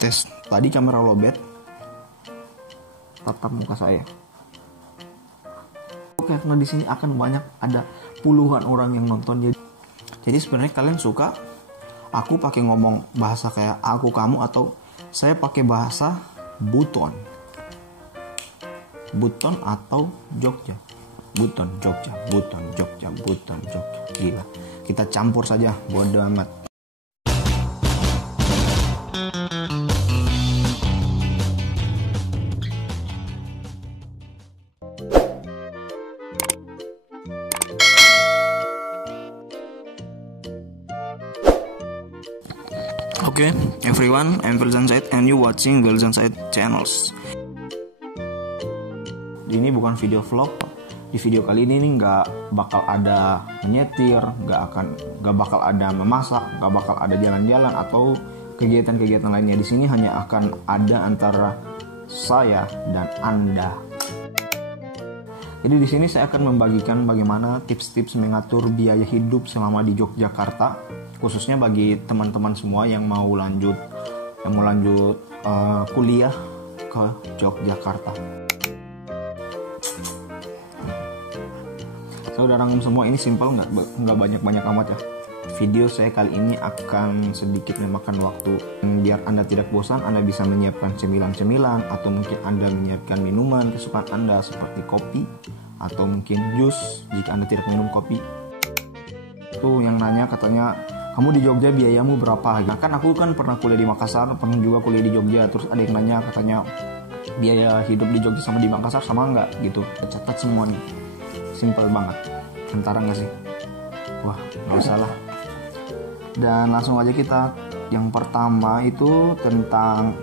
Tes. Tadi kamera lowbat tatap muka saya. Oke, karena di sini akan banyak ada puluhan orang yang nonton. Jadi sebenarnya kalian suka aku pakai ngomong bahasa kayak aku kamu atau saya pakai bahasa Buton atau Jogja. Buton Jogja, Buton Jogja, Buton Jogja. Gila. Kita campur saja, bodo amat. Okay, everyone, I'm Velzan Said and you watching Velzan Said channels. Ini bukan video vlog. Di video kali ini nggak bakal ada menyetir, nggak bakal ada memasak, nggak bakal ada jalan-jalan atau kegiatan-kegiatan lainnya. Di sini hanya akan ada antara saya dan Anda. Jadi di sini saya akan membagikan bagaimana tips-tips mengatur biaya hidup selama di Yogyakarta, khususnya bagi teman-teman semua yang mau lanjut kuliah ke Yogyakarta. Saudara semua, ini simpel, nggak banyak amat ya. Video saya kali ini akan sedikit memakan waktu. Biar Anda tidak bosan, Anda bisa menyiapkan cemilan-cemilan atau mungkin Anda menyiapkan minuman kesukaan Anda seperti kopi atau mungkin jus jika Anda tidak minum kopi. Tuh yang nanya katanya, kamu di Jogja biayamu berapa? Nah, kan aku kan pernah kuliah di Makassar, pernah juga kuliah di Jogja. Terus ada yang nanya katanya biaya hidup di Jogja sama di Makassar sama nggak gitu. Catat semua nih. Simple banget. Antara nggak sih? Wah, nggak usah lah. Dan langsung aja kita. Yang pertama itu tentang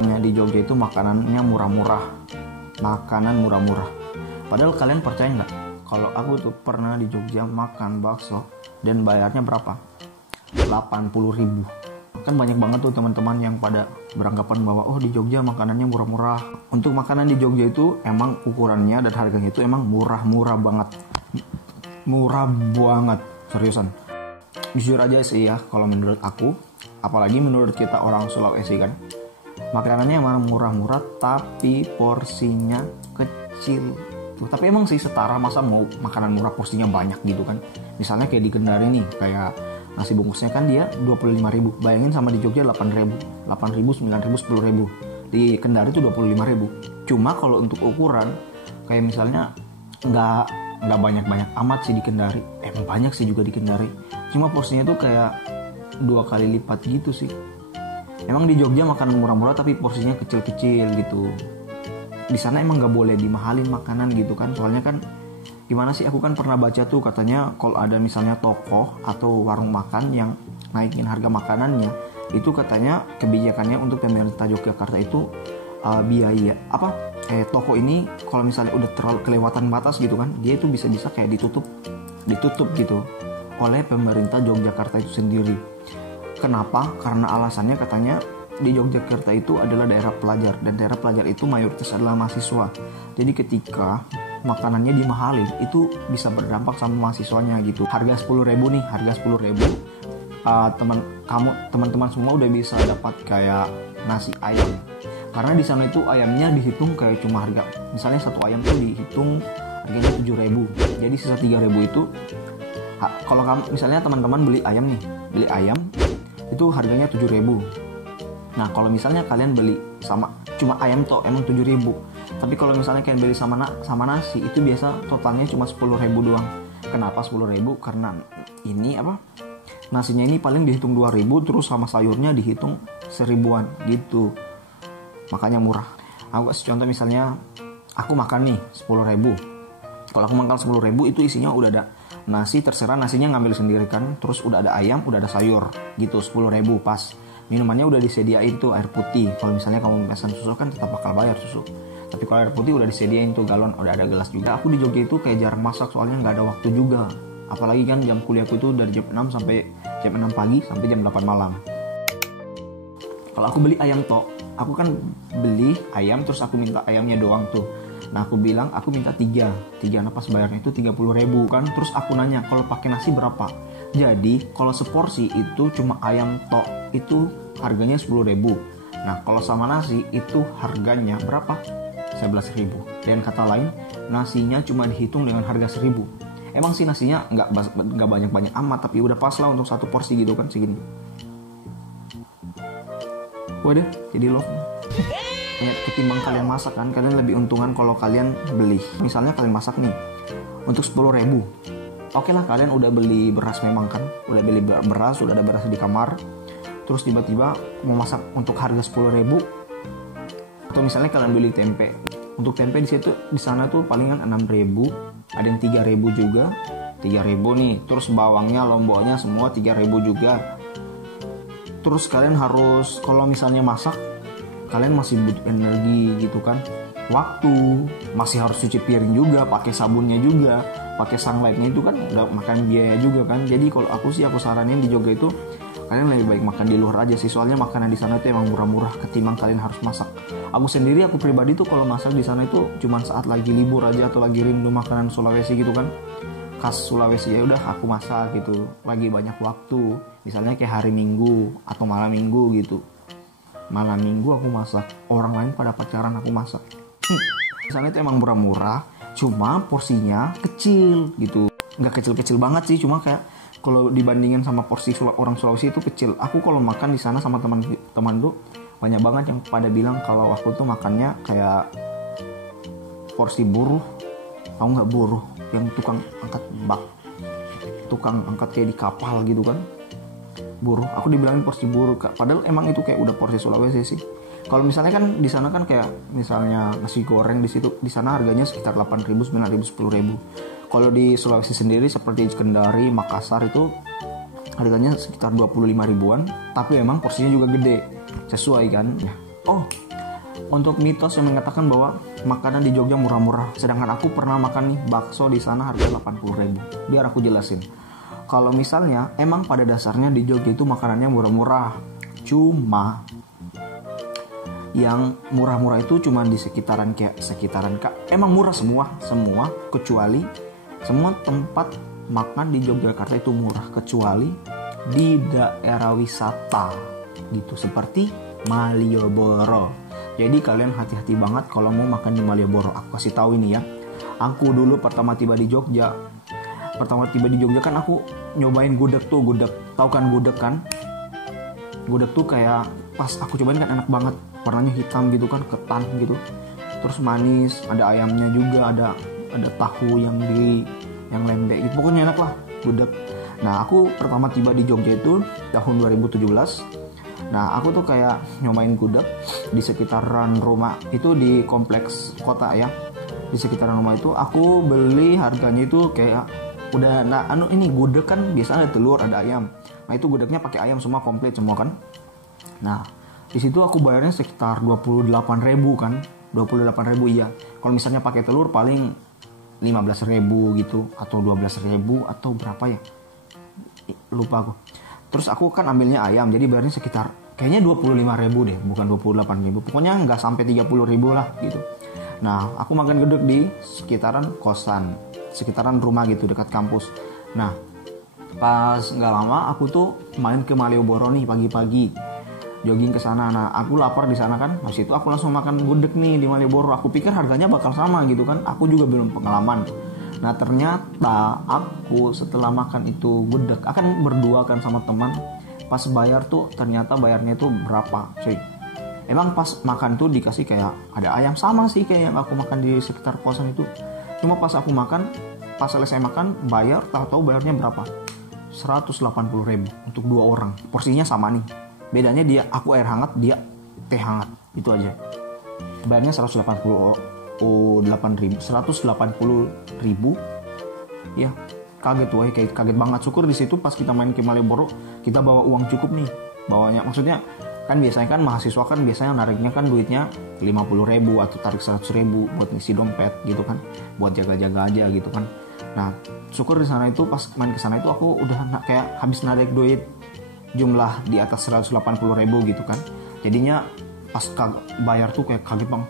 di Jogja itu makanannya murah-murah. Makanan murah-murah. Padahal kalian percaya nggak? Kalau aku tuh pernah di Jogja makan bakso dan bayarnya berapa? 80.000. Kan banyak banget tuh teman-teman yang pada beranggapan bahwa oh di Jogja makanannya murah-murah. Untuk makanan di Jogja itu emang ukurannya dan harganya itu emang murah-murah banget. Murah banget, seriusan. Jujur aja sih ya, kalau menurut aku, apalagi menurut kita orang Sulawesi kan, makanannya emang murah-murah tapi porsinya kecil. Tapi emang sih setara, masa mau makanan murah porsinya banyak gitu kan. Misalnya kayak di Kendari nih, kayak nasi bungkusnya kan dia 25.000. Bayangin sama di Jogja 8.000, 9.000, 10.000. Di Kendari itu 25.000. Cuma kalau untuk ukuran kayak misalnya nggak banyak amat sih di Kendari. Banyak sih juga di Kendari. Cuma porsinya tuh kayak 2 kali lipat gitu sih. Emang di Jogja makanan murah-murah tapi porsinya kecil-kecil gitu. Di sana emang nggak boleh dimahalin makanan gitu kan, soalnya kan gimana sih, aku kan pernah baca tuh katanya kalau ada misalnya toko atau warung makan yang naikin harga makanannya, itu katanya kebijakannya untuk pemerintah Yogyakarta itu biaya toko ini kalau misalnya udah terlalu kelewatan batas gitu kan, dia itu bisa kayak ditutup gitu oleh pemerintah Yogyakarta itu sendiri. Kenapa? Karena alasannya katanya di Yogyakarta itu adalah daerah pelajar, dan daerah pelajar itu mayoritas adalah mahasiswa. Jadi ketika makanannya dimahalin, itu bisa berdampak sama mahasiswanya gitu. Harga 10.000 nih, harga 10.000 teman-teman semua udah bisa dapat kayak nasi ayam. Karena di sana itu ayamnya dihitung kayak cuma harga, misalnya satu ayam tuh dihitung harganya 7.000. Jadi sisa 3.000 itu kalau kamu misalnya teman-teman beli ayam itu harganya 7.000. Nah kalau misalnya kalian beli sama cuma ayam toh emang 7.000. Tapi kalau misalnya kalian beli sama nasi itu biasa totalnya cuma 10.000 doang. Kenapa 10.000? Karena ini nasinya ini paling dihitung 2.000, terus sama sayurnya dihitung 1.000-an gitu. Makanya murah. Aku kasih contoh, misalnya aku makan nih 10.000. Kalau aku makan 10.000 itu isinya udah ada nasi, terserah nasinya ngambil sendiri kan. Terus udah ada ayam, udah ada sayur gitu, 10.000 pas. Minumannya udah disediain tuh air putih. Kalau misalnya kamu pesan susu kan tetap bakal bayar susu. Tapi kalau air putih udah disediain tuh galon, udah ada gelas juga. Aku di Jogja itu kayak jarang masak soalnya nggak ada waktu juga. Apalagi kan jam kuliahku itu dari jam 6 sampai jam 6 pagi sampai jam 8 malam. Kalau aku beli ayam tok, aku kan beli ayam terus aku minta ayamnya doang tuh. Nah aku bilang aku minta 3 pas bayarnya itu 30.000 kan. Terus aku nanya kalau pakai nasi berapa. Jadi kalau seporsi itu cuma ayam tok itu harganya 10.000. Nah kalau sama nasi itu harganya berapa? 11.000. Dan kata lain, nasinya cuma dihitung dengan harga 1.000. Emang sih nasinya nggak banyak-banyak amat, tapi udah pas lah untuk satu porsi gitu kan, segini. Waduh, jadi loh. Ketimbang kalian masak kan, kalian lebih untungan kalau kalian beli. Misalnya kalian masak nih untuk 10.000. Oke lah, kalian udah beli beras memang kan, udah beli beras, udah ada beras di kamar. Terus tiba-tiba mau masak untuk harga 10.000. Atau misalnya kalian beli tempe. Untuk tempe di sana tuh palingan 6.000, ada yang 3.000 juga. 3.000 nih. Terus bawangnya, lomboknya semua 3.000 juga. Terus kalian harus, kalau misalnya masak, kalian masih butuh energi gitu kan, waktu, masih harus cuci piring juga, pakai sabunnya juga, pakai sunlightnya itu kan udah makan biaya juga kan. Jadi kalau aku saranin di Jogja itu kalian lebih baik makan di luar aja sih, soalnya makanan di sana itu emang murah-murah ketimbang kalian harus masak. Aku pribadi tuh kalau masak di sana itu cuma saat lagi libur aja atau lagi rindu makanan Sulawesi gitu kan, khas Sulawesi, ya udah aku masak gitu. Lagi banyak waktu, misalnya kayak hari Minggu atau malam Minggu gitu. Malam Minggu aku masak, orang lain pada pacaran aku masak. Di sana itu emang murah-murah, cuma porsinya kecil gitu. Nggak kecil-kecil banget sih, cuma kayak kalau dibandingin sama porsi orang Sulawesi itu kecil. Aku kalau makan di sana sama teman-teman tuh banyak banget yang pada bilang kalau aku tuh makannya kayak porsi buruh. Tahu nggak buruh? Yang tukang angkat bak, tukang angkat kayak di kapal gitu kan. Buruh, aku dibilangin porsi buruh, padahal emang itu kayak udah porsi Sulawesi sih. Kalau misalnya kan di sana kan kayak misalnya nasi goreng di sana harganya sekitar 8.000, 9.000, 10.000. Kalau di Sulawesi sendiri seperti Kendari, Makassar itu harganya sekitar 25 ribuan, tapi emang porsinya juga gede, sesuai kan. Oh, untuk mitos yang mengatakan bahwa makanan di Jogja murah-murah, sedangkan aku pernah makan nih bakso di sana harga 80.000. Biar aku jelasin. Kalau misalnya emang pada dasarnya di Jogja itu makanannya murah-murah, cuma yang murah-murah itu cuma di sekitaran emang murah semua kecuali semua tempat makan di Yogyakarta itu murah kecuali di daerah wisata gitu, seperti Malioboro. Jadi kalian hati-hati banget kalau mau makan di Malioboro. Aku kasih tahu ini ya, aku dulu pertama tiba di Jogja kan aku nyobain gudeg. Tahu kan gudeg kan? Gudeg tuh kayak pas aku cobain kan enak banget, warnanya hitam gitu kan, ketan gitu, terus manis, ada ayamnya juga, ada tahu yang lembek gitu, pokoknya enak lah gudeg. Nah aku pertama tiba di Jogja itu tahun 2017. Nah aku tuh kayak nyobain gudeg di sekitaran rumah itu, di kompleks kota ya, di sekitaran rumah itu aku beli, harganya itu kayak udah, ini gudeg kan biasanya ada telur, ada ayam. Nah itu gudegnya pakai ayam semua, komplit semua kan. Nah di situ aku bayarnya sekitar 28.000 kan, 28.000 iya. Kalau misalnya pakai telur paling 15.000 gitu, atau 12.000 atau berapa ya, lupa aku. Terus aku kan ambilnya ayam, jadi bayarnya sekitar kayaknya 25.000 deh, bukan 28.000. Pokoknya nggak sampai 30.000 lah gitu. Nah aku makan gudeg di sekitaran kosan, sekitaran rumah gitu, dekat kampus. Nah pas nggak lama aku tuh main ke Malioboro nih pagi-pagi, jogging ke sana. Nah aku lapar di sana kan, habis itu aku langsung makan gudeg nih di Malioboro. Aku pikir harganya bakal sama gitu kan, aku juga belum pengalaman. Nah ternyata aku setelah makan itu gudeg, akan berdua kan sama teman, pas bayar tuh ternyata bayarnya tuh berapa cuy. Emang pas makan tuh dikasih kayak ada ayam, sama sih kayak yang aku makan di sekitar kosan itu. Cuma pas aku makan, pas selesai makan bayar, tahu-tahu bayarnya berapa? 180.000 untuk 2 orang. Porsinya sama nih, bedanya dia aku air hangat, dia teh hangat, itu aja. Bayarnya 180.000 ya. Kaget woy, kaget banget. Syukur di situ pas kita main ke Malioboro kita bawa uang cukup nih, bawanya, maksudnya kan biasanya kan mahasiswa kan biasanya nariknya kan duitnya 50.000 atau tarik 100.000 buat ngisi dompet gitu kan, buat jaga-jaga aja gitu kan. Nah syukur di sana itu pas main ke sana itu aku udah kayak habis narik duit jumlah di atas 180.000 gitu kan. Jadinya pas bayar tuh kayak kaget bang,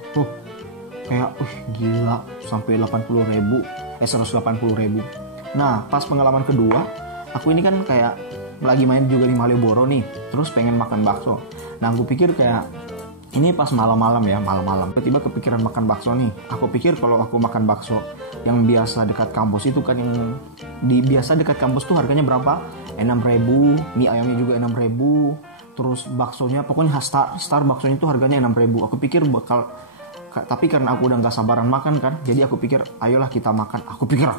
kayak gila sampai 180.000. Nah pas pengalaman kedua aku ini kan kayak lagi main juga di Malioboro nih, terus pengen makan bakso. Nah aku pikir kayak ini pas malam-malam ya, malam-malam tiba-tiba kepikiran makan bakso nih. Aku pikir kalau aku makan bakso yang biasa dekat kampus itu kan, yang biasa dekat kampus tuh harganya berapa? 6.000, mie ayamnya juga 6.000, terus baksonya pokoknya star baksonya itu harganya 6.000. Aku pikir bakal, tapi karena aku udah gak sabaran makan kan, jadi aku pikir ayolah kita makan. Aku pikir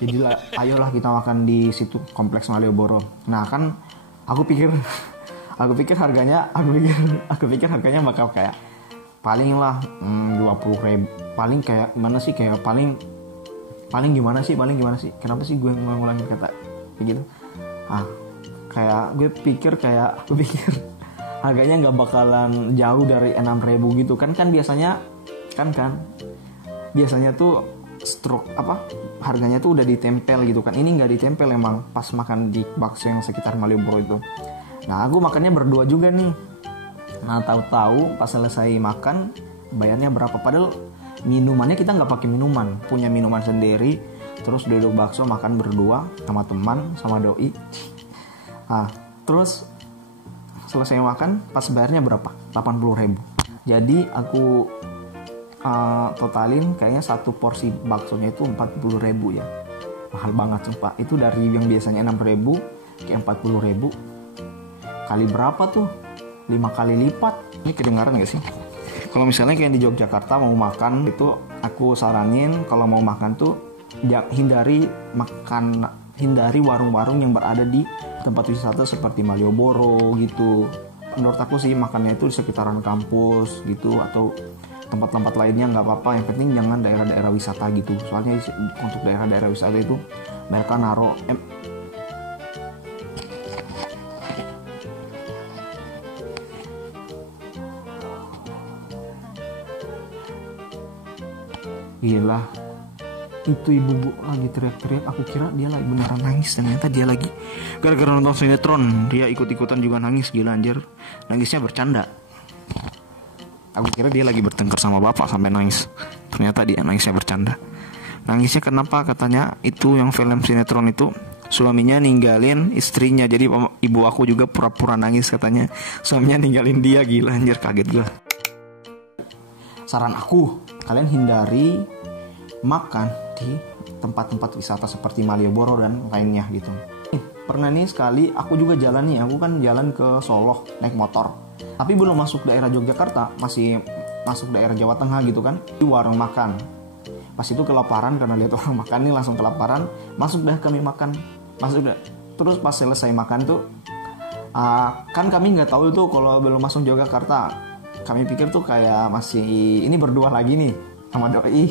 jadilah ayolah kita makan di situ kompleks Malioboro. Nah kan aku pikir harganya bakal kayak paling lah 20.000, paling kayak gimana sih, kayak paling gimana sih, kenapa sih gue ngulangin kata kayak gitu. Kayak gue pikir harganya nggak bakalan jauh dari 6.000 gitu kan biasanya tuh harganya tuh udah ditempel gitu kan. Ini nggak ditempel emang pas makan di bakso yang sekitar Malioboro itu. Nah aku makannya berdua juga nih. Nah tahu-tahu pas selesai makan bayarnya berapa, padahal minumannya kita nggak pakai minuman, punya minuman sendiri. Terus duduk bakso makan berdua sama teman sama doi. Terus selesai makan pas bayarnya berapa? 80.000. Jadi aku totalin kayaknya satu porsi baksonya itu 40.000 ya. Mahal banget sumpah. Itu dari yang biasanya 6.000 ke 40.000. Kali berapa tuh? 5 kali lipat. Ini kedengaran gak sih? Kalau misalnya kayak di Yogyakarta mau makan itu, aku saranin kalau mau makan tuh hindari warung-warung yang berada di tempat wisata seperti Malioboro gitu. Menurut aku sih makannya itu di sekitaran kampus gitu, atau tempat-tempat lainnya nggak apa-apa, yang penting jangan daerah-daerah wisata gitu. Soalnya untuk daerah-daerah wisata itu mereka naruh gila, itu ibu lagi teriak-teriak. Aku kira dia lagi beneran nangis, ternyata dia lagi gara-gara nonton sinetron dia ikut-ikutan juga nangis. Gila anjir, nangisnya bercanda. Aku kira dia lagi bertengkar sama bapak sampai nangis, ternyata dia nangisnya bercanda. Nangisnya kenapa? Katanya itu yang film sinetron itu suaminya ninggalin istrinya, jadi ibu aku juga pura-pura nangis katanya suaminya ninggalin dia. Gila anjir, kaget gue. Saran aku, kalian hindari makan di tempat-tempat wisata seperti Malioboro dan lainnya gitu. Pernah nih sekali aku juga jalan nih, aku kan jalan ke Solo naik motor, tapi belum masuk daerah Yogyakarta, masih masuk daerah Jawa Tengah gitu kan, di warung makan. Pas itu kelaparan, karena lihat orang makan nih langsung kelaparan, masuk dah kami makan, masuk dah. Terus pas selesai makan tuh, kan kami nggak tahu tuh kalau belum masuk Yogyakarta. Kami pikir tuh kayak masih ini berdua lagi nih sama doi.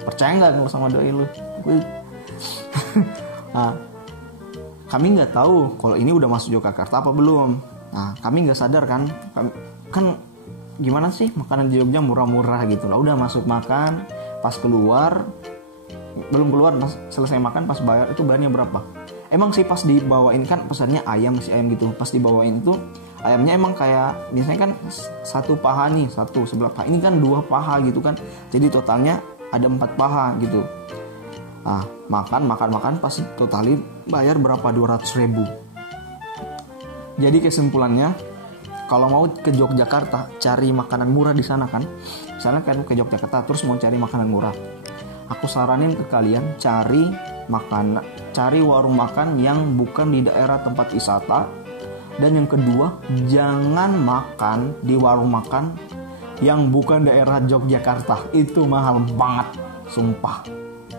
Percaya nggak kalau sama doi lu? Kami nggak tahu kalau ini udah masuk Yogyakarta apa belum. Nah, kami nggak sadar kan gimana sih makanan di Jogja murah-murah gitu lah. Udah masuk makan, pas keluar belum keluar, pas selesai makan, pas bayar itu bayarnya berapa? Emang sih pas dibawain kan pesannya ayam, masih ayam gitu. Pas dibawain itu ayamnya emang kayak biasanya kan satu paha nih, satu sebelah paha. Ini kan 2 paha gitu kan. Jadi totalnya ada 4 paha gitu. Makan pas totalin bayar berapa? 200.000. Jadi kesimpulannya, kalau mau ke Yogyakarta cari makanan murah di sana kan. Misalnya kan ke Yogyakarta terus mau cari makanan murah, aku saranin ke kalian cari warung makan yang bukan di daerah tempat wisata. Dan yang kedua, jangan makan di warung makan yang bukan daerah Yogyakarta. Itu mahal banget, sumpah.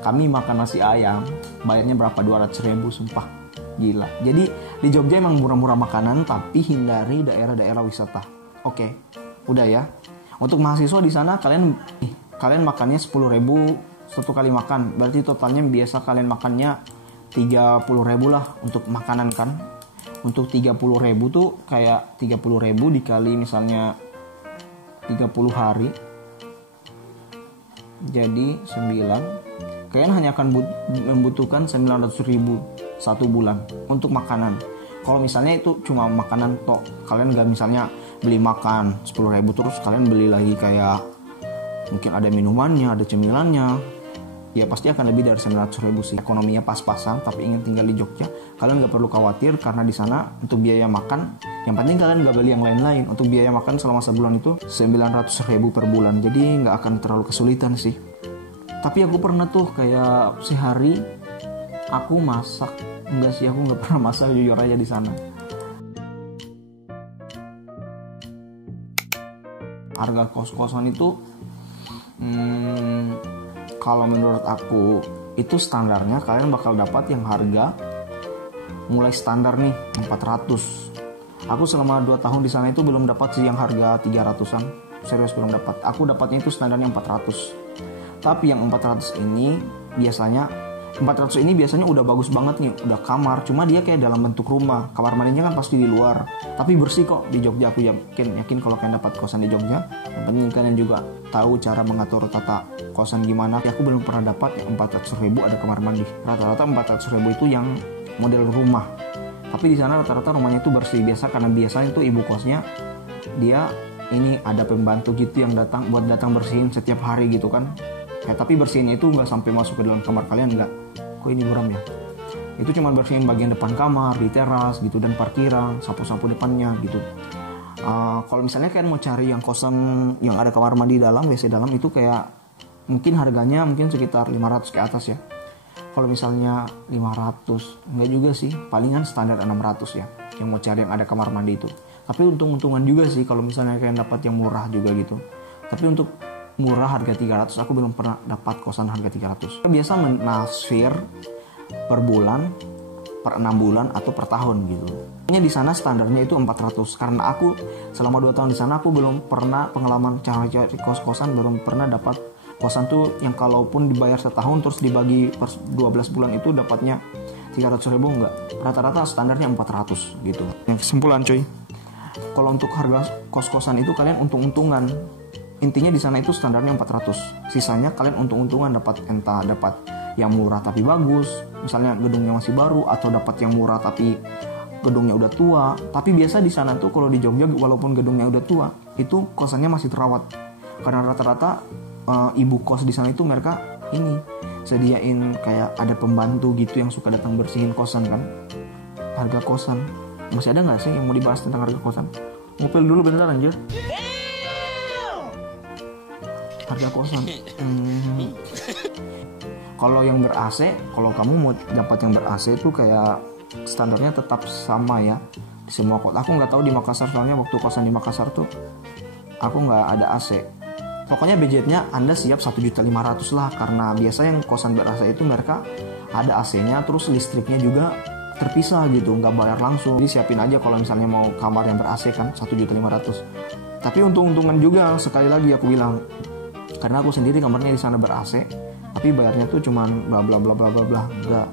Kami makan nasi ayam, bayarnya berapa? 200.000, sumpah. Gila. Jadi di Jogja emang murah-murah makanan, tapi hindari daerah-daerah wisata. Oke, udah ya. Untuk mahasiswa di sana kalian makannya 10.000 satu kali makan. Berarti totalnya biasa kalian makannya 30.000 lah untuk makanan kan. Untuk 30.000 tuh kayak 30.000 dikali misalnya 30 hari jadi 9. Kalian hanya akan membutuhkan 900.000 satu bulan untuk makanan. Kalau misalnya itu cuma makanan tok, kalian gak misalnya beli makan 10.000 terus kalian beli lagi kayak mungkin ada minumannya, ada cemilannya, ya pasti akan lebih dari 900.000 sih. Ekonominya pas-pasan, tapi ingin tinggal di Jogja, kalian nggak perlu khawatir karena di sana untuk biaya makan, yang penting kalian nggak beli yang lain-lain. Untuk biaya makan selama sebulan itu 900.000 per bulan, jadi nggak akan terlalu kesulitan sih. Tapi aku pernah tuh kayak sehari aku masak, enggak sih, aku nggak pernah masak jujur aja di sana. Harga kos-kosan itu kalau menurut aku itu standarnya kalian bakal dapat yang harga mulai standar nih 400. Aku selama 2 tahun di sana itu belum dapat sih yang harga 300-an. Serius belum dapat. Aku dapatnya itu standarnya 400. Tapi yang 400 ini biasanya udah bagus banget nih, udah kamar, cuma dia kayak dalam bentuk rumah. Kamar mandinya kan pasti di luar, tapi bersih kok. Di Jogja aku yakin kalau kalian dapat kosan di Jogja, yang penting kalian juga tahu cara mengatur tata kosan gimana. Aku belum pernah dapat yang 400.000 ada kamar mandi. Rata-rata 400.000 itu yang model rumah. Tapi di sana rata-rata rumahnya itu bersih biasa, karena biasanya itu ibu kosnya dia ini ada pembantu gitu yang datang bersihin setiap hari gitu kan. Tapi bersihinnya itu nggak sampai masuk ke dalam kamar kalian, nggak. Kok ini buram ya? Itu cuma bersihin bagian depan kamar, di teras gitu, dan parkiran, sapu-sapu depannya gitu. Kalau misalnya kalian mau cari yang kosan yang ada kamar mandi dalam, WC dalam, itu kayak mungkin harganya mungkin sekitar 500 ke atas ya. Kalau misalnya 500, nggak juga sih, palingan standar 600 ya, yang mau cari yang ada kamar mandi itu. Tapi untung-untungan juga sih kalau misalnya kalian dapat yang murah juga gitu. Tapi untuk murah harga 300, aku belum pernah dapat kosan harga 300. Biasa menafsir per bulan, per 6 bulan atau per tahun gitu. Di sana standarnya itu 400. Karena aku selama 2 tahun di sana aku belum pernah pengalaman cari kos-kosan, belum pernah dapat kosan tuh yang kalaupun dibayar setahun terus dibagi per 12 bulan itu dapatnya 300.000 enggak. Rata-rata standarnya 400 gitu. Yang kesimpulan cuy, kalau untuk harga kos-kosan itu kalian untung-untungan. Intinya di sana itu standarnya 400. Sisanya kalian untung-untungan dapat yang murah tapi bagus. Misalnya gedungnya masih baru, atau dapat yang murah tapi gedungnya udah tua. Tapi biasa di sana tuh kalau di Jogja walaupun gedungnya udah tua, itu kosannya masih terawat. Karena rata-rata ibu kos di sana itu mereka ini sediain kayak ada pembantu gitu yang suka datang bersihin kosan kan. Harga kosan masih ada nggak sih yang mau dibahas tentang harga kosan? Ngupil dulu bentar anjir. Harga kosan. Kalau yang ber-AC, kalau kamu mau dapat yang ber-AC itu kayak standarnya tetap sama ya di semua kota. Aku nggak tahu di Makassar, soalnya waktu kosan di Makassar tuh aku nggak ada AC. Pokoknya budgetnya Anda siap 1.500.000 lah, karena biasa yang kosan ber-AC itu mereka ada AC-nya, terus listriknya juga terpisah gitu, nggak bayar langsung. Jadi siapin aja kalau misalnya mau kamar yang ber-AC kan 1.500.000. Tapi untung-untungan juga, sekali lagi aku bilang, karena aku sendiri kamarnya di sana ber-AC, tapi bayarnya tuh cuman bla bla bla bla bla bla. Enggak.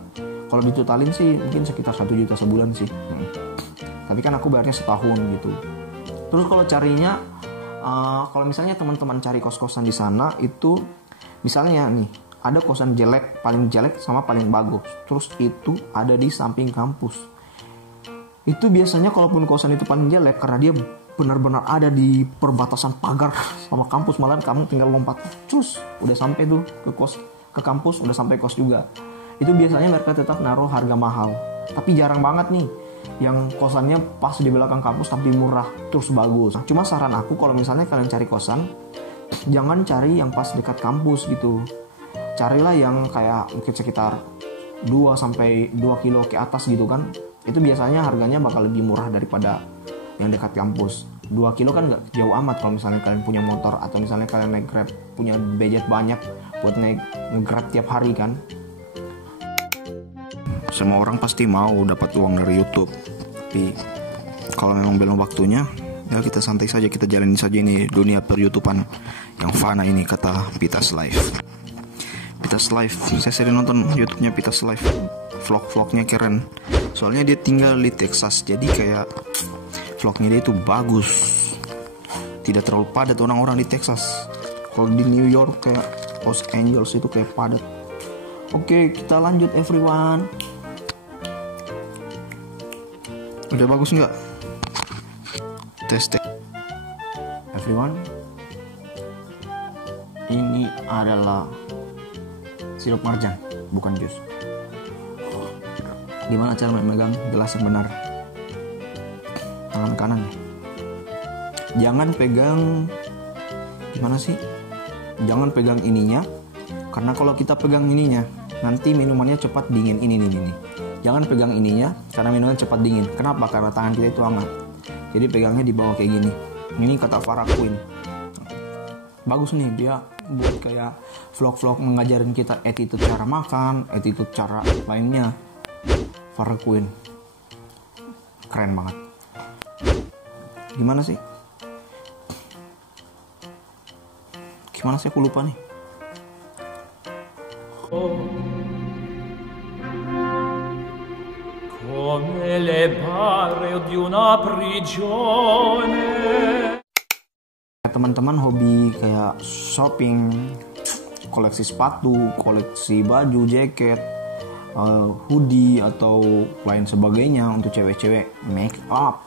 Kalau ditotalin sih mungkin sekitar 1 juta sebulan sih. Tapi kan aku bayarnya setahun gitu. Terus kalau carinya, kalau misalnya teman-teman cari kos-kosan di sana itu, misalnya nih ada kosan jelek, paling jelek sama paling bagus, terus itu ada di samping kampus. Itu biasanya kalaupun kosan itu paling jelek, karena dia benar-benar ada di perbatasan pagar sama kampus, malah kamu tinggal lompat terus udah sampai tuh ke kampus, udah sampai kos juga. Itu biasanya mereka tetap naruh harga mahal. Tapi jarang banget nih yang kosannya pas di belakang kampus tapi murah terus bagus. Cuma saran aku kalau misalnya kalian cari kosan, jangan cari yang pas dekat kampus gitu. Carilah yang kayak mungkin sekitar 2 kilo ke atas gitu kan. Itu biasanya harganya bakal lebih murah daripada yang dekat kampus. 2 kilo kan gak jauh amat kalau misalnya kalian punya motor, atau misalnya kalian naik Grab, punya budget banyak buat naik Grab tiap hari kan. Semua orang pasti mau dapat uang dari YouTube, tapi kalau memang belum waktunya, ya kita santai saja, kita jalanin saja ini dunia per-YouTubean yang fana ini, kata Pitas Live. Pitas Live, saya sering nonton YouTube-nya Pitas Live, vlog-vlognya keren. Soalnya dia tinggal di Texas, jadi kayak vlognya dia itu bagus, tidak terlalu padat orang-orang di Texas. Kalau di New York kayak Los Angeles itu kayak padat. Oke, kita lanjut everyone. Udah bagus nggak? Tes. Everyone, ini adalah sirup marjan, bukan jus. Gimana cara memegang gelas yang benar? Tangan kanan. Jangan pegang, gimana sih? Jangan pegang ininya, karena kalau kita pegang ininya, nanti minumannya cepat dingin. Ini. Jangan pegang ininya, karena minumannya cepat dingin. Kenapa? Karena tangan kita itu hangat. Jadi pegangnya di bawah kayak gini. Ini kata Farah Quinn. Bagus nih, dia buat kayak vlog-vlog mengajarin kita attitude cara makan, attitude cara lainnya. Farah Quinn. Keren banget. Gimana sih? Aku lupa nih. Come le bare di una prigione. Teman-teman hobi kayak shopping, koleksi sepatu, koleksi baju, jaket, hoodie atau lain sebagainya untuk cewek-cewek, make up.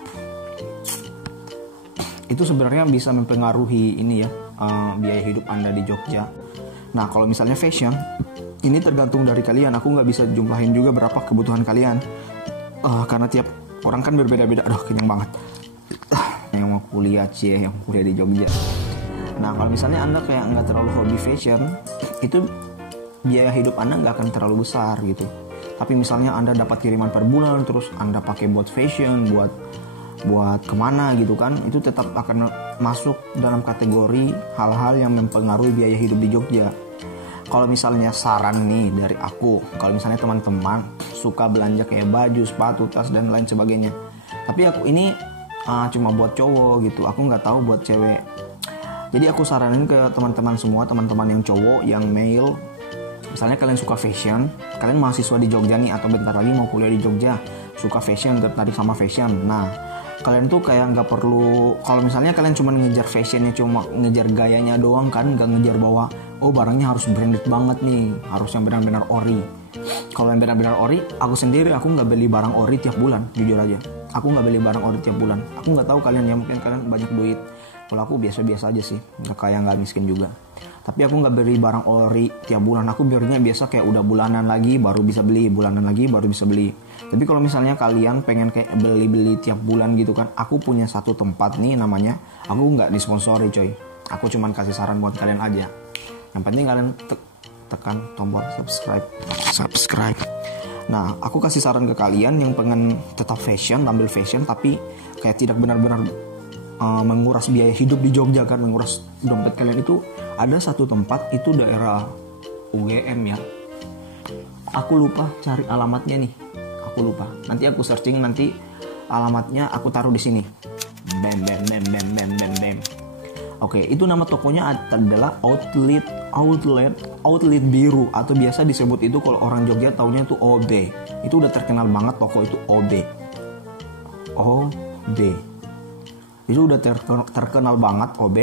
Itu sebenarnya bisa mempengaruhi ini ya, biaya hidup Anda di Jogja. Nah, kalau misalnya fashion, ini tergantung dari kalian. Aku nggak bisa jumlahin juga berapa kebutuhan kalian, karena tiap orang kan berbeda-beda. Aduh, kenyang banget. Yang mau kuliah yang kuliah di Jogja. Nah, kalau misalnya Anda kayak nggak terlalu hobi fashion, itu biaya hidup Anda nggak akan terlalu besar gitu. Tapi misalnya Anda dapat kiriman per bulan, terus Anda pakai buat fashion, buat kemana gitu kan, itu tetap akan masuk dalam kategori hal-hal yang mempengaruhi biaya hidup di Jogja. Kalau misalnya saran nih dari aku, kalau misalnya teman-teman suka belanja kayak baju, sepatu, tas dan lain sebagainya, tapi aku ini cuma buat cowok gitu, aku nggak tahu buat cewek. Jadi aku saranin ke teman-teman semua, teman-teman yang cowok, yang male, misalnya kalian suka fashion, kalian mahasiswa di Jogja nih atau bentar lagi mau kuliah di Jogja, suka fashion, tertarik sama fashion. Nah, kalian tuh kayak nggak perlu, kalau misalnya kalian cuma ngejar fashionnya, cuma ngejar gayanya doang kan, nggak ngejar bahwa barangnya harus branded banget nih, harus yang benar-benar ori. Kalau yang benar-benar ori, aku sendiri aku nggak beli barang ori tiap bulan, jujur aja. Aku nggak beli barang ori tiap bulan. Aku nggak tahu kalian ya, mungkin kalian banyak duit. Kalau aku biasa-biasa aja sih, nggak kaya nggak miskin juga. Tapi aku nggak beli barang ori tiap bulan. Aku belinya biasa kayak udah bulanan lagi baru bisa beli, bulanan lagi baru bisa beli. Tapi kalau misalnya kalian pengen kayak beli-beli tiap bulan gitu kan, aku punya satu tempat nih namanya, aku nggak disponsori coy. Aku cuman kasih saran buat kalian aja. Yang penting kalian tekan tombol subscribe. Nah, aku kasih saran ke kalian yang pengen tetap fashion, tampil fashion, tapi kayak tidak benar-benar menguras biaya hidup di Jogja kan, menguras dompet kalian. Itu ada satu tempat, itu daerah UGM ya. Aku lupa cari alamatnya nih. Aku lupa. Nanti aku searching, nanti alamatnya aku taruh di sini. Bam. Oke, itu nama tokonya adalah Outlet Biru, atau biasa disebut itu kalau orang Jogja taunya itu OB. Itu udah terkenal banget toko itu, OB. Itu udah terkenal banget OB.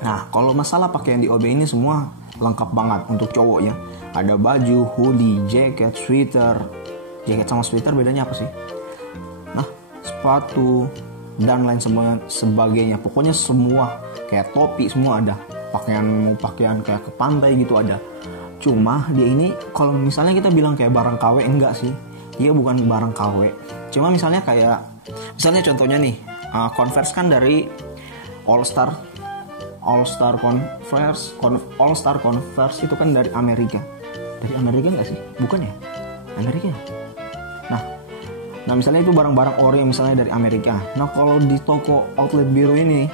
Nah, kalau masalah pakaian di OB ini semua lengkap banget untuk cowok ya. Ada baju, hoodie, jaket, sweater. Jaket sama sweater bedanya apa sih? Nah, sepatu dan lain sebagainya. Pokoknya semua, kayak topi semua ada. Pakaian kayak ke pantai gitu ada. Cuma dia ini kalau misalnya kita bilang kayak barang KW, enggak sih. Dia bukan barang KW. Cuma misalnya contohnya nih, Converse kan dari All Star Converse itu kan dari Amerika. Dari Amerika enggak sih? Bukan ya? Amerika ya? Nah misalnya itu barang-barang ori misalnya dari Amerika. Nah kalau di toko Outlet Biru ini,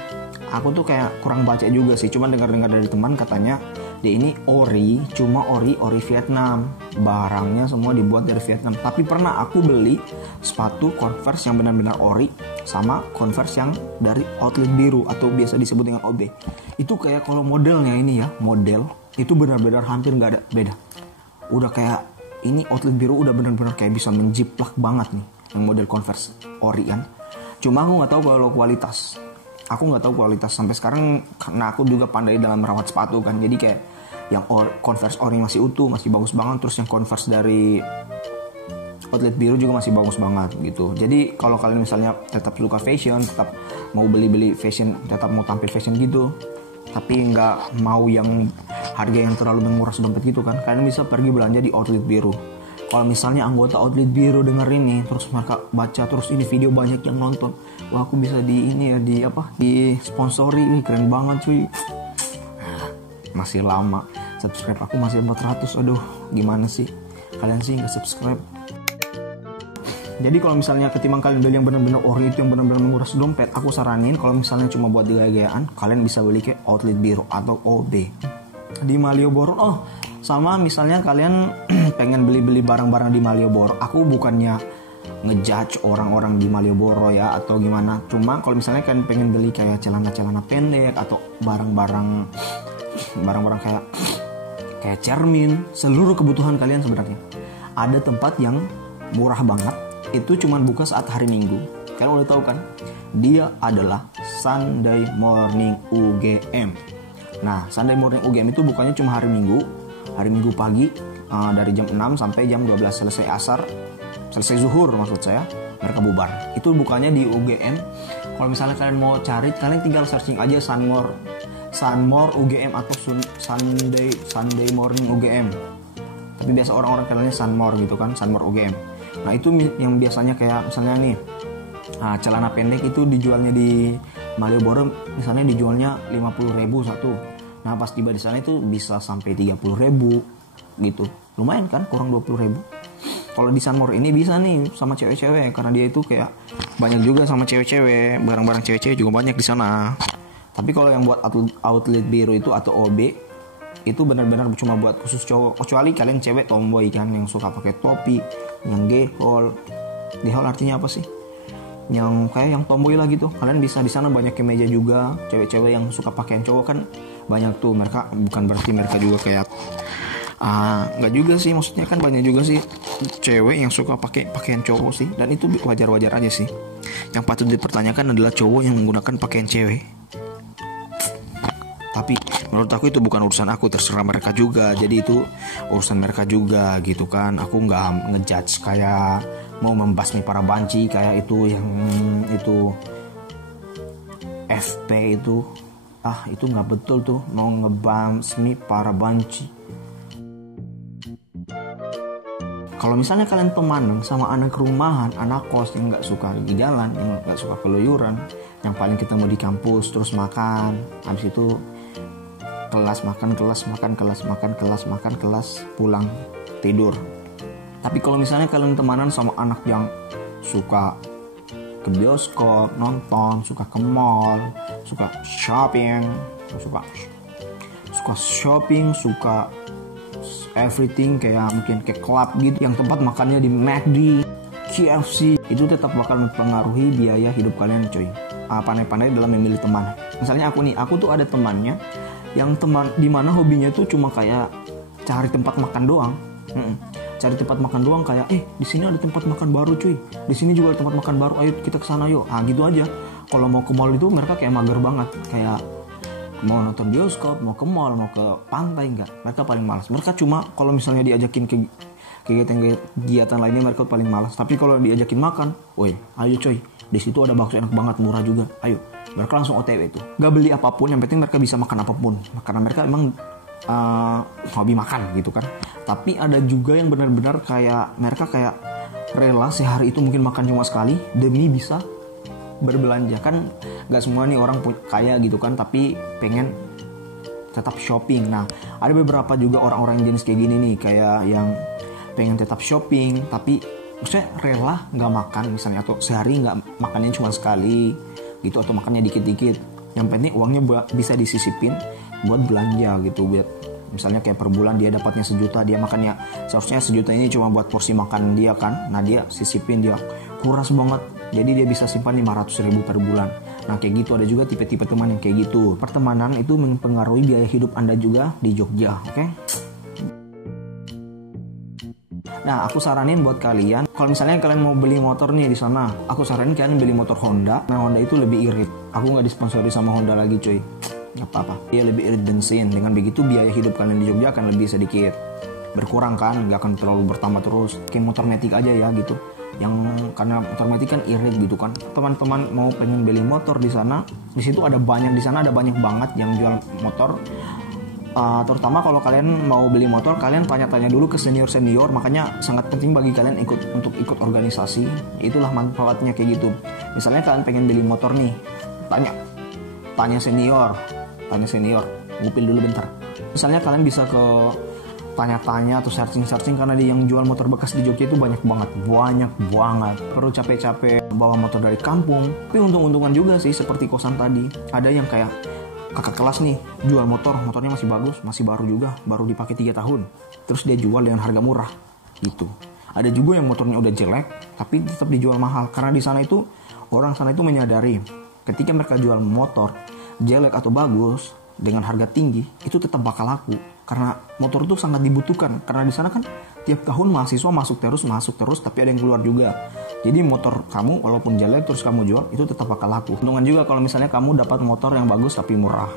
aku tuh kayak kurang baca juga sih. Cuma dengar-dengar dari teman katanya dia ini ori, cuma ori Vietnam. Barangnya semua dibuat dari Vietnam. Tapi pernah aku beli sepatu Converse yang benar-benar ori sama Converse yang dari Outlet Biru atau biasa disebut dengan OB. Itu kayak kalau modelnya ini ya, model itu benar-benar hampir nggak ada beda. Udah kayak ini Outlet Biru udah benar-benar kayak bisa menjiplak banget nih yang model Converse ori kan. Cuma aku nggak tahu kalau kualitas. Aku nggak tahu kualitas sampai sekarang karena aku juga pandai dalam merawat sepatu kan. Jadi kayak yang Converse ori masih utuh, masih bagus banget. Terus yang Converse dari Outlet Biru juga masih bagus banget gitu. Jadi kalau kalian misalnya tetap suka fashion, tetap mau beli fashion, tetap mau tampil fashion gitu, tapi nggak mau yang harga yang terlalu menguras dompet gitu kan, kalian bisa pergi belanja di outlet biru. Kalau misalnya anggota outlet biru denger ini, terus mereka baca, terus ini video banyak yang nonton, wah aku bisa di ini ya, di sponsori, keren banget cuy. Masih lama, subscribe aku masih 400, aduh gimana sih kalian sih nggak subscribe. Jadi kalau misalnya ketimbang kalian beli yang benar-benar ori itu yang benar-benar menguras dompet, aku saranin kalau misalnya cuma buat gaya-gayaan, kalian bisa beli ke outlet biru atau OB di Malioboro. Oh, sama misalnya kalian pengen beli-beli barang-barang di Malioboro, aku bukannya ngejudge orang-orang di Malioboro ya atau gimana. Cuma kalau misalnya kalian pengen beli kayak celana-celana pendek atau barang-barang kayak cermin, seluruh kebutuhan kalian sebenarnya ada tempat yang murah banget. Itu cuman buka saat hari Minggu. Kalian udah tahu kan? Dia adalah Sunday Morning UGM. Nah, Sunday Morning UGM itu bukanya cuma hari Minggu pagi, dari jam 6 sampai jam 12, selesai zuhur maksud saya, mereka bubar. Itu bukanya di UGM. Kalau misalnya kalian mau cari, kalian tinggal searching aja Sunmore UGM atau Sunday Morning UGM. Tapi biasa orang-orang kenalnya Sunmore gitu kan, Sunmore UGM. Nah itu yang biasanya kayak misalnya nih, celana pendek itu dijualnya di Malioboro misalnya dijualnya 50.000 satu. Nah pas tiba di sana itu bisa sampai 30.000 gitu. Lumayan kan, kurang 20.000. Kalau di Sunmore ini bisa nih sama cewek-cewek, karena dia itu kayak banyak juga sama cewek-cewek, barang-barang cewek-cewek juga banyak di sana. Tapi kalau yang buat outlet biru itu atau OB itu benar-benar cuma buat khusus cowok. Kecuali kalian cewek tomboy kan, yang suka pakai topi, yang gehol. Gehol artinya apa sih? Yang kayak yang tomboy lah gitu. Kalian bisa di sana, banyak kemeja juga. Cewek-cewek yang suka pakaian cowok kan banyak tuh. Mereka bukan berarti mereka juga kayak nggak juga sih, maksudnya kan banyak juga sih cewek yang suka pakai pakaian cowok sih, dan itu wajar-wajar aja sih. Yang patut dipertanyakan adalah cowok yang menggunakan pakaian cewek. Tapi menurut aku itu bukan urusan aku, terserah mereka juga. Jadi itu urusan mereka juga gitu kan. Aku nggak ngejudge kayak mau membasmi para banci kayak itu, yang itu FP itu. Itu nggak betul tuh, mau ngebasmi para banci. Kalau misalnya kalian teman sama anak rumahan, anak kos yang nggak suka di jalan, yang nggak suka keluyuran, yang paling ketemu di kampus terus makan, habis itu kelas makan, pulang tidur. Tapi kalau misalnya kalian temanan sama anak yang suka ke bioskop, nonton, suka ke mall, suka shopping, suka everything, kayak mungkin ke klub gitu, yang tempat makannya di McD, KFC, itu tetap bakal mempengaruhi biaya hidup kalian coy. Pandai-pandai dalam memilih teman. Misalnya aku tuh ada temannya yang teman dimana hobinya tuh cuma kayak cari tempat makan doang. Cari tempat makan doang, kayak di sini ada tempat makan baru cuy, di sini juga ada tempat makan baru, ayo kita kesana yuk. Gitu aja. Kalau mau ke mall itu mereka kayak mager banget, kayak mau nonton bioskop, mau ke mall, mau ke pantai, enggak. Mereka paling malas. Mereka cuma kalau misalnya diajakin ke kegiatan lainnya mereka paling malas. Tapi kalau diajakin makan, woi, ayo coy, di situ ada bakso enak banget, murah juga, ayo. Mereka langsung OTW itu. Gak beli apapun, yang penting mereka bisa makan apapun. Karena mereka emang hobi makan gitu kan. Tapi ada juga yang benar-benar kayak mereka kayak rela sehari itu mungkin makan cuma sekali demi bisa berbelanja. Kan gak semua nih orang kaya gitu kan, tapi pengen tetap shopping. Nah ada beberapa juga orang-orang jenis kayak gini nih, kayak yang pengen tetap shopping tapi maksudnya rela gak makan misalnya, atau sehari gak makannya cuma sekali gitu, atau makannya dikit-dikit. Yang penting uangnya bisa disisipin buat belanja gitu. Buat misalnya kayak per bulan dia dapatnya 1 juta, dia makannya seharusnya 1 juta ini cuma buat porsi makan dia kan. Nah dia sisipin, dia kuras banget, jadi dia bisa simpan 500.000 per bulan. Nah kayak gitu, ada juga tipe-tipe teman yang kayak gitu. Pertemanan itu mempengaruhi biaya hidup Anda juga di Jogja, oke? Nah aku saranin buat kalian, kalau misalnya kalian mau beli motor nih di sana, aku saranin kalian beli motor Honda. Nah Honda itu lebih irit. Aku nggak disponsori sama Honda lagi cuy, nggak apa-apa. Dia lebih irit bensin. Dengan begitu biaya hidup kalian di Jogja akan lebih sedikit berkurang kan, nggak akan terlalu bertambah terus. Kayak motor Matic aja ya gitu. Yang karena motor Matic kan irit gitu kan. Teman-teman mau pengen beli motor di sana, di situ ada banyak, di sana ada banyak banget yang jual motor Terutama kalau kalian mau beli motor, kalian tanya-tanya dulu ke senior-senior. Makanya sangat penting bagi kalian untuk ikut organisasi. Itulah manfaatnya kayak gitu. Misalnya kalian pengen beli motor nih, tanya senior, ngupil dulu bentar. Misalnya kalian bisa ke tanya-tanya atau searching karena dia yang jual motor bekas di Jogja itu banyak banget. Perlu capek-capek bawa motor dari kampung. Tapi untung-untungan juga sih, seperti kosan tadi. Ada yang kayak kakak kelas nih jual motornya masih bagus, masih baru juga, baru dipakai 3 tahun. Terus dia jual dengan harga murah gitu. Ada juga yang motornya udah jelek tapi tetap dijual mahal, karena di sana itu orang sana itu menyadari ketika mereka jual motor jelek atau bagus dengan harga tinggi itu tetap bakal laku, karena motor itu sangat dibutuhkan. Karena di sana kan tiap tahun mahasiswa masuk terus, tapi ada yang keluar juga. Jadi motor kamu walaupun jelek terus kamu jual itu tetap bakal laku. Untungan juga kalau misalnya kamu dapat motor yang bagus tapi murah.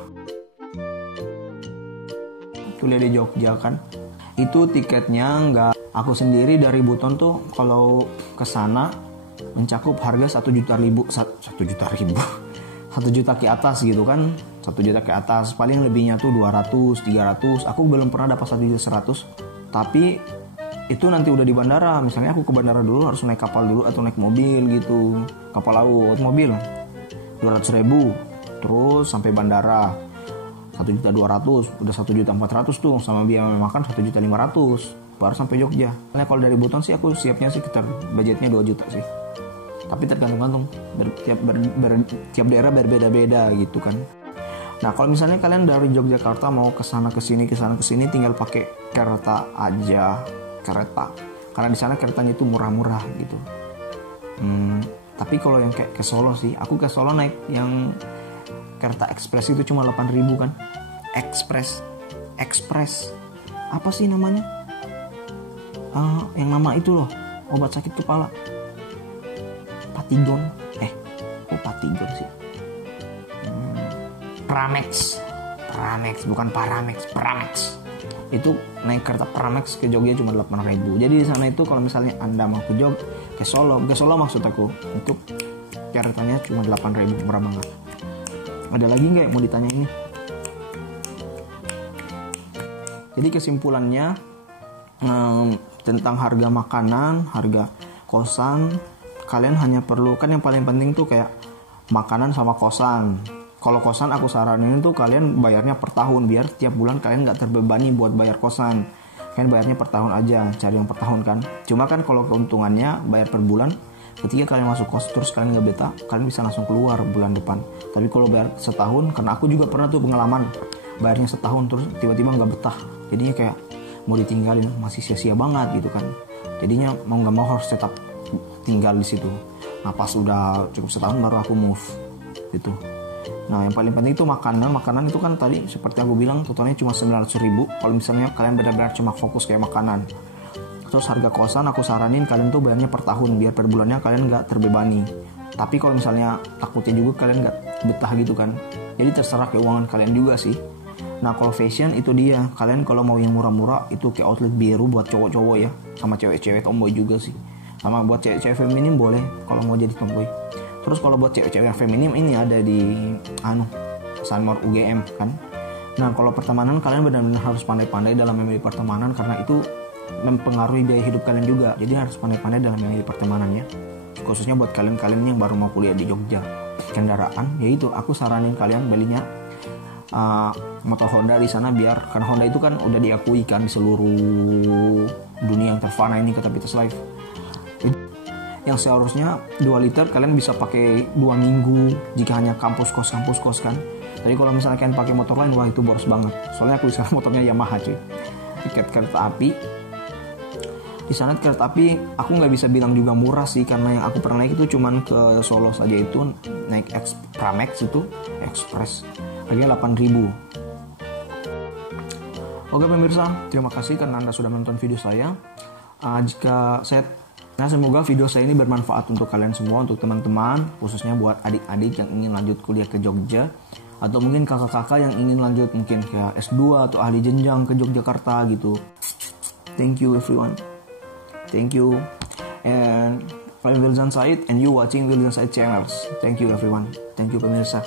Tuh lihat di Jogja kan, itu tiketnya nggak, aku sendiri dari Buton tuh kalau ke sana mencakup harga 1 juta ke atas gitu kan. 1 juta ke atas, paling lebihnya tuh 200, 300. Aku belum pernah dapat 1.100.000. Tapi itu nanti udah di bandara. Misalnya aku ke bandara dulu harus naik kapal dulu atau naik mobil gitu. Kapal laut, mobil 200.000. Terus sampai bandara 1.200.000, udah 1.400.000 tuh, sama biaya makan 1.500.000 baru sampai Jogja. Karena kalau dari Buton sih aku siapnya sih sekitar budgetnya 2 juta sih. Tapi tergantung tiap daerah berbeda-beda gitu kan. Nah, kalau misalnya kalian dari Yogyakarta mau ke sana ke sini tinggal pakai kereta aja, karena di sana keretanya itu murah-murah gitu. Tapi kalau yang kayak ke Solo sih, aku ke Solo naik yang kereta ekspres itu cuma 8.000 kan. Ekspres apa sih namanya? Yang nama itu loh, obat sakit kepala, Patigon. Patigon sih. Pramex bukan Paramex, Pramex. Itu naik kereta Pramex ke Jogja cuma 8.000. Jadi di sana itu kalau misalnya Anda mau ke Solo maksud aku, untuk keretanya cuma 8.000, murah banget. Ada lagi nggak yang mau ditanya ini? Jadi kesimpulannya tentang harga makanan, harga kosan, kalian hanya perlu, kan yang paling penting tuh kayak makanan sama kosan. Kalau kosan aku saranin tuh kalian bayarnya per tahun, biar tiap bulan kalian nggak terbebani buat bayar kosan. Kalian bayarnya per tahun aja, cari yang per tahun kan. Cuma kan kalau keuntungannya bayar per bulan, ketika kalian masuk kos terus kalian nggak betah, kalian bisa langsung keluar bulan depan. Tapi kalau bayar setahun, karena aku juga pernah tuh pengalaman bayarnya setahun terus tiba-tiba nggak betah. Jadinya kayak mau ditinggalin masih sia-sia banget gitu kan. Jadinya mau nggak mau harus tetap tinggal di situ. Nah pas udah cukup setahun baru aku move gitu. Nah yang paling penting itu makanan itu kan tadi seperti aku bilang totalnya cuma 900.000 kalau misalnya kalian benar-benar cuma fokus kayak makanan. Terus harga kosan aku saranin kalian tuh bayarnya per tahun, biar per bulannya kalian nggak terbebani. Tapi kalau misalnya takutnya juga kalian nggak betah gitu kan, jadi terserah keuangan kalian juga sih. Nah kalau fashion itu dia, kalian kalau mau yang murah-murah itu ke outlet biru buat cowok-cowok ya, sama cewek-cewek tomboy juga sih. Sama buat cewek-cewek feminim boleh kalau mau jadi tomboy. Terus kalau buat cewek-cewek yang feminim ini ada di Sunmore UGM kan. Nah kalau pertemanan kalian benar-benar harus pandai-pandai dalam memilih pertemanan, karena itu mempengaruhi biaya hidup kalian juga. Jadi harus pandai-pandai dalam memilih pertemanan ya. Khususnya buat kalian-kalian yang baru mau kuliah di Jogja. Kendaraan, yaitu aku saranin kalian belinya motor Honda di sana, biar karena Honda itu kan udah diakui kan di seluruh dunia yang terfana ini kata Vitas Life. Yang seharusnya 2 liter kalian bisa pakai 2 minggu jika hanya kampus kos kan. Tapi kalau misalnya kalian pakai motor lain, wah itu boros banget. Soalnya aku di sana motornya Yamaha cuy. Tiket kereta api di sana, kereta api aku nggak bisa bilang juga murah sih, karena yang aku pernah naik itu cuman ke Solo saja, itu naik Pramex itu Express harganya 8.000. Oke pemirsa, terima kasih karena Anda sudah menonton video saya. Semoga video saya ini bermanfaat untuk kalian semua, untuk teman-teman, khususnya buat adik-adik yang ingin lanjut kuliah ke Jogja, atau mungkin kakak-kakak yang ingin lanjut mungkin ke S2 atau ahli jenjang ke Yogyakarta gitu. Thank you everyone. Thank you. And I'm Wilzan Said and you watching Wilzan Said channels. Thank you everyone. Thank you pemirsa.